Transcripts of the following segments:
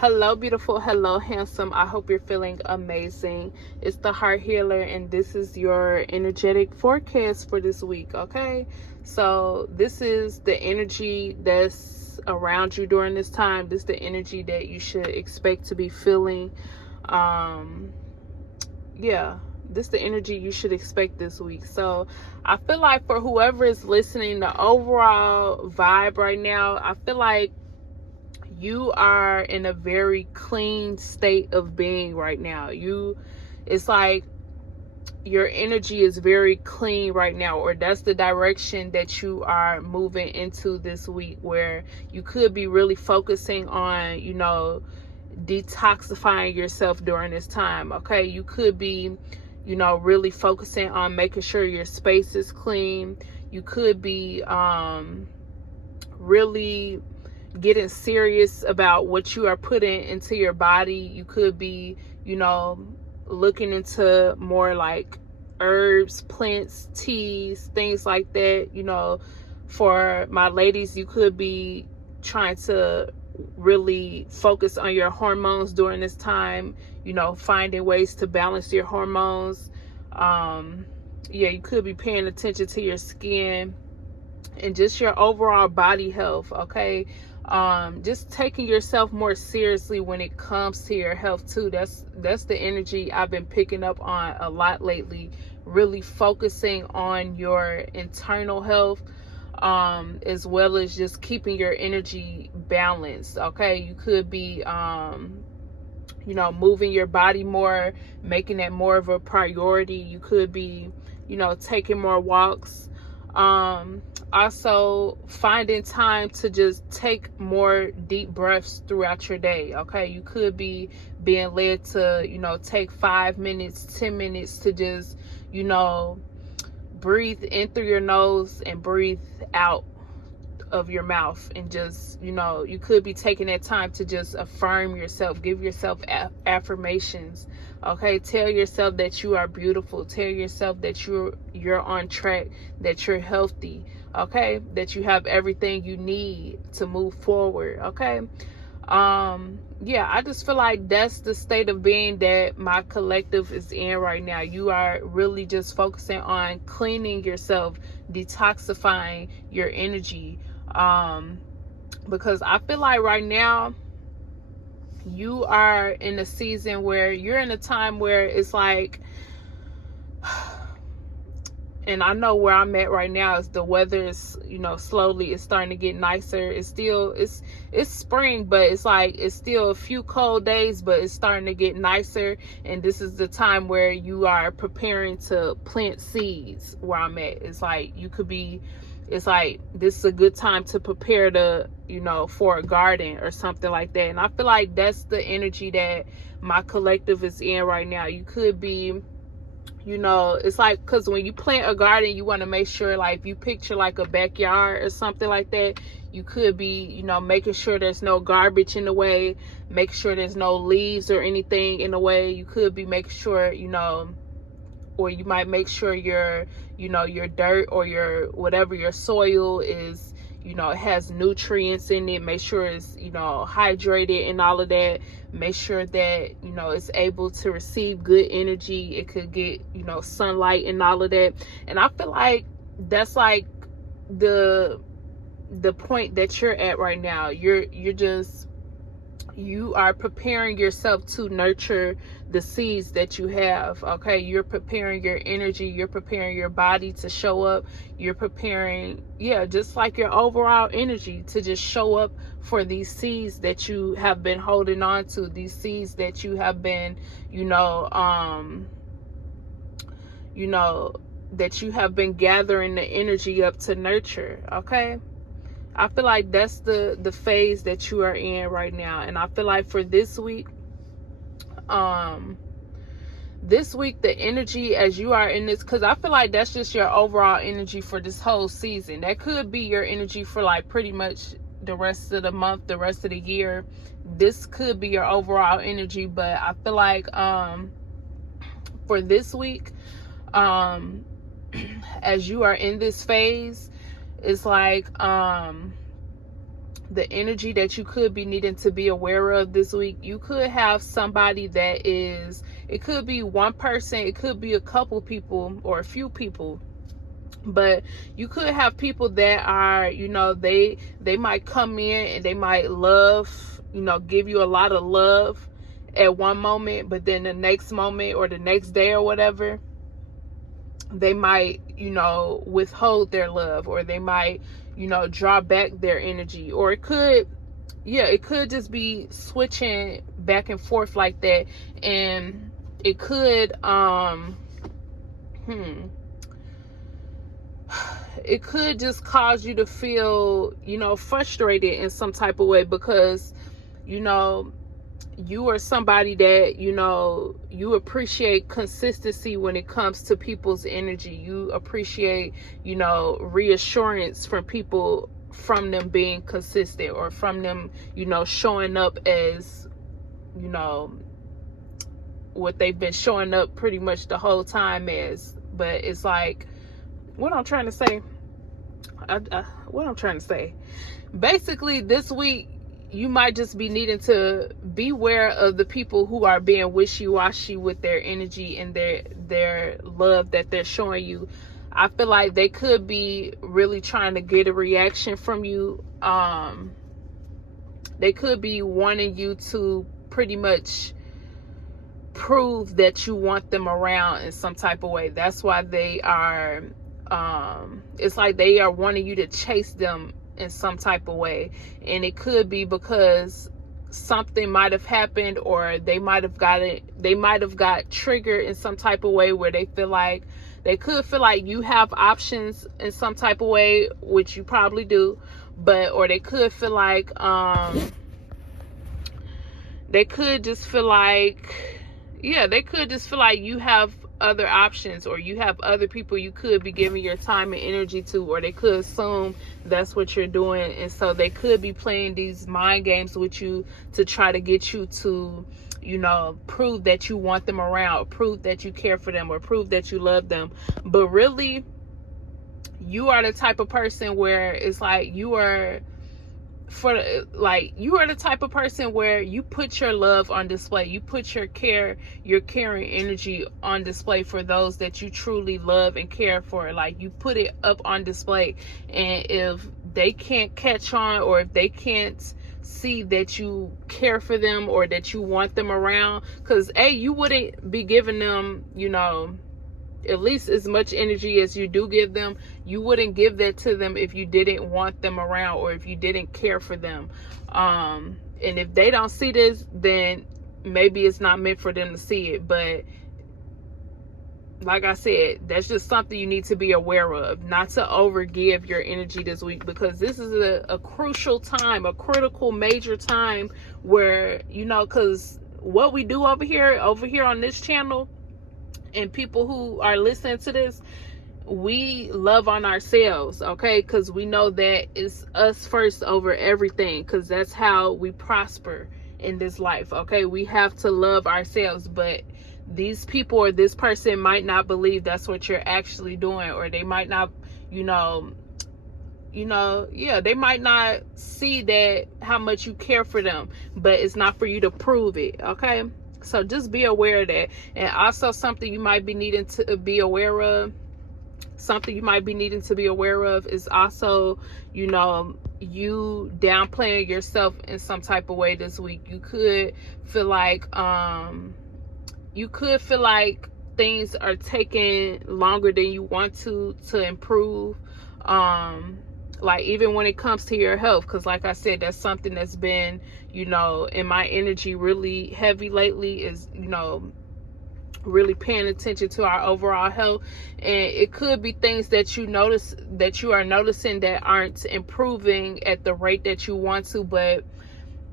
Hello, beautiful. Hello, handsome. I hope you're feeling amazing. It's the Heart Healer, and this is your energetic forecast for this week, okay? So, this is the energy that's around you during this time. This is the energy that you should expect to be feeling. This is the energy you should expect this week. So, I feel like for whoever is listening, the overall vibe right now, I feel like you are in a very clean state of being right now. It's like your energy is very clean right now, or that's the direction that you are moving into this week, where you could be really focusing on, detoxifying yourself during this time. Okay, you could be, really focusing on making sure your space is clean. You could be really getting serious about what you are putting into your body. You could be, looking into more like herbs, plants, teas, things like that. For my ladies, you could be trying to really focus on your hormones during this time, finding ways to balance your hormones. You could be paying attention to your skin and just your overall body health, okay? Just taking yourself more seriously when it comes to your health too. That's the energy I've been picking up on a lot lately. Really focusing on your internal health, as well as just keeping your energy balanced. Okay, you could be moving your body more, making that more of a priority. You could be, taking more walks. Also finding time to just take more deep breaths throughout your day. Okay, you could be being led to take 5 minutes, 10 minutes to just breathe in through your nose and breathe out of your mouth, and just you could be taking that time to just affirm yourself, give yourself affirmations. Okay, tell yourself that you are beautiful, tell yourself that you're on track, that you're healthy, okay, that you have everything you need to move forward. Okay, I just feel like that's the state of being that my collective is in right now. You are really just focusing on cleaning yourself, detoxifying your energy, because I feel like right now you are in a season where you're in a time where it's like, and I know where I'm at right now is the weather is, slowly it's starting to get nicer. It's spring, but it's like it's still a few cold days, but it's starting to get nicer. And this is the time where you are preparing to plant seeds. Where I'm at, it's like it's like this is a good time to prepare to, for a garden or something like that. And I feel like that's the energy that my collective is in right now. You could be, it's like, because when you plant a garden, you want to make sure, like, if you picture like a backyard or something like that, you could be, making sure there's no garbage in the way, make sure there's no leaves or anything in the way. You could be making sure, or you might make sure your dirt or your whatever, your soil is, it has nutrients in it. Make sure it's, hydrated and all of that. Make sure that, it's able to receive good energy. It could get, sunlight and all of that. And I feel like that's like the point that you're at right now. You are preparing yourself to nurture the seeds that you have. Okay, you're preparing your energy, you're preparing your body to show up, you're preparing, just like your overall energy to just show up for these seeds that you have been holding on to, these seeds that you have been, that you have been gathering the energy up to nurture. Okay, I feel like that's the phase that you are in right now. And I feel like for this week, the energy as you are in this, because I feel like that's just your overall energy for this whole season. That could be your energy for like pretty much the rest of the month, the rest of the year. This could be your overall energy, but I feel like for this week, as you are in this phase, it's like the energy that you could be needing to be aware of this week, you could have somebody that is, it could be one person, it could be a couple people or a few people, but you could have people that are, you know, they might come in and they might love, you know, give you a lot of love at one moment, but then the next moment or the next day or whatever, they might, you know, withhold their love, or they might, you know, draw back their energy, or it could just be switching back and forth like that. And it could it could just cause you to feel, you know, frustrated in some type of way, because, you know, you are somebody that, you know, you appreciate consistency when it comes to people's energy. You appreciate, you know, reassurance from people, from them being consistent, or from them, you know, showing up as, you know, what they've been showing up pretty much the whole time as. But it's like, what I'm trying to say, basically this week, you might just be needing to beware of the people who are being wishy-washy with their energy and their love that they're showing you. I feel like they could be really trying to get a reaction from you. They could be wanting you to pretty much prove that you want them around in some type of way. That's why they are, it's like they are wanting you to chase them in some type of way. And it could be because something might have happened, or they might have got triggered in some type of way where they could feel like you have options in some type of way, which you probably do, or they could feel like they could just feel like you have other options, or you have other people you could be giving your time and energy to, or they could assume that's what you're doing. And so they could be playing these mind games with you to try to get you to, you know, prove that you want them around, or prove that you care for them, or prove that you love them. But really, you are the type of person where it's like you are the type of person where you put your love on display. You put your caring energy on display for those that you truly love and care for. Like, you put it up on display. And if they can't catch on, or if they can't see that you care for them, or that you want them around, because you wouldn't be giving them, you know, at least as much energy as you do give them. You wouldn't give that to them if you didn't want them around, or if you didn't care for them. And if they don't see this, then maybe it's not meant for them to see it. But like I said, that's just something you need to be aware of, not to overgive your energy this week, because this is a crucial time, a critical major time where, you know, because what we do over here on this channel, and people who are listening to this, we love on ourselves, okay? Because we know that it's us first over everything, because that's how we prosper in this life, okay? We have to love ourselves. But these people, or this person, might not believe that's what you're actually doing, or they might not, they might not see that how much you care for them, but it's not for you to prove it, okay? So just be aware of that. And also, something you might be needing to be aware of is also, you know, you downplaying yourself in some type of way this week. You could feel like things are taking longer than you want to improve. Like, even when it comes to your health, because like I said, that's something that's been, you know, in my energy really heavy lately, is, you know, really paying attention to our overall health. And it could be things that you are noticing that aren't improving at the rate that you want to, but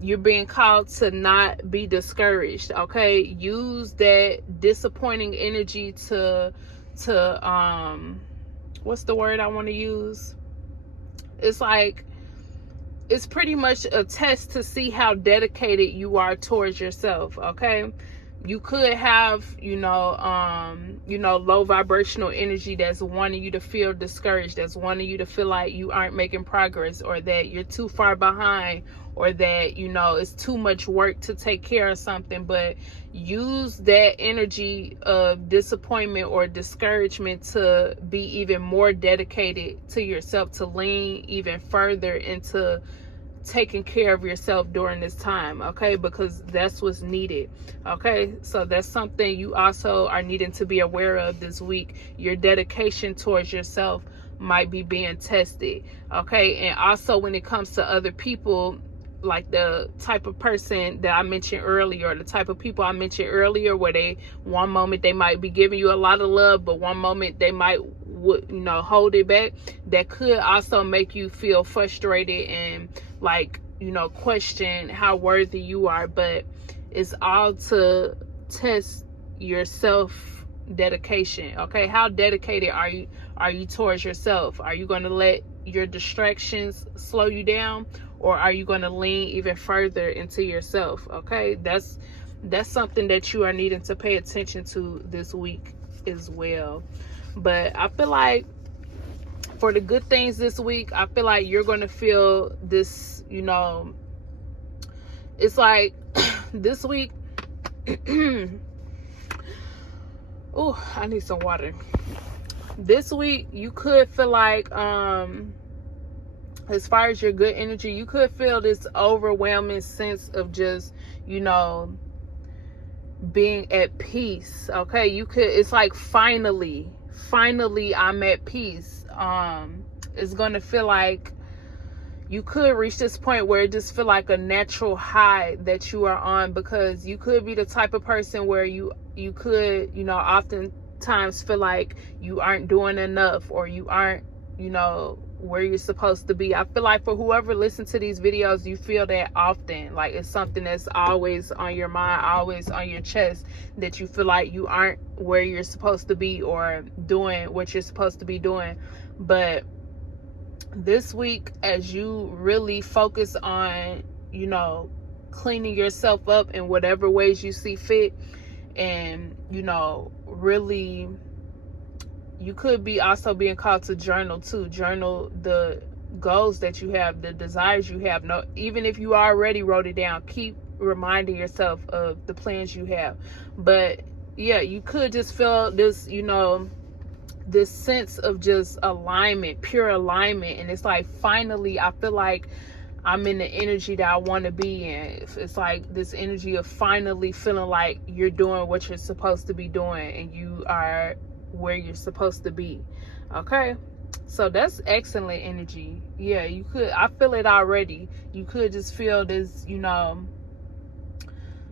you're being called to not be discouraged, okay? Use that disappointing energy to what's the word I want to use? It's like, it's pretty much a test to see how dedicated you are towards yourself, okay? you could have, low vibrational energy that's wanting you to feel discouraged, that's wanting you to feel like you aren't making progress, or that you're too far behind, or that, it's too much work to take care of something. But use that energy of disappointment or discouragement to be even more dedicated to yourself, to lean even further into taking care of yourself during this time, okay? Because that's what's needed, okay? So that's something you also are needing to be aware of this week. Your dedication towards yourself might be being tested, okay? And also when it comes to other people, like the type of person that I mentioned earlier, the type of people I mentioned earlier, where one moment they might be giving you a lot of love, but one moment they might hold it back. That could also make you feel frustrated and question how worthy you are. But it's all to test your self dedication, okay? How dedicated are you towards yourself? Are you going to let your distractions slow you down, or are you going to lean even further into yourself? Okay, that's something that you are needing to pay attention to this week as well. But I feel like for the good things this week, I feel like you're going to feel this, it's like this week. Oh, I need some water. This week, you could feel like, as far as your good energy, you could feel this overwhelming sense of just, being at peace. Okay, it's like finally I'm at peace. It's gonna feel like you could reach this point where it just feel like a natural high that you are on, because you could be the type of person where you could, oftentimes feel like you aren't doing enough, or you aren't, where you're supposed to be. I feel like for whoever listens to these videos, you feel that often. Like it's something that's always on your mind, always on your chest, that you feel like you aren't where you're supposed to be or doing what you're supposed to be doing. But this week, as you really focus on, cleaning yourself up in whatever ways you see fit, and, really, you could be also being called to journal too. Journal the goals that you have, the desires you have. No, even if you already wrote it down, keep reminding yourself of the plans you have. But yeah, you could just feel this, this sense of just alignment, pure alignment. And it's like, finally, I feel like I'm in the energy that I want to be in. It's like this energy of finally feeling like you're doing what you're supposed to be doing, and you are where you're supposed to be. Okay, so that's excellent energy. Yeah, you could, I feel it already. You could just feel this,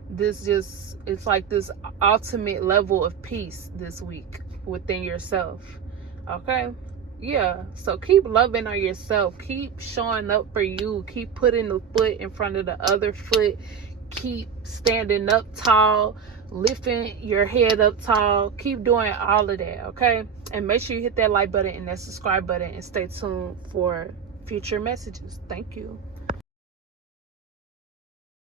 this just, it's like this ultimate level of peace this week within yourself. Okay, yeah, so keep loving on yourself, keep showing up for you, keep putting the foot in front of the other foot, keep standing up tall, lifting your head up tall, keep doing all of that, okay? And make sure you hit that like button and that subscribe button, and stay tuned for future messages. Thank you.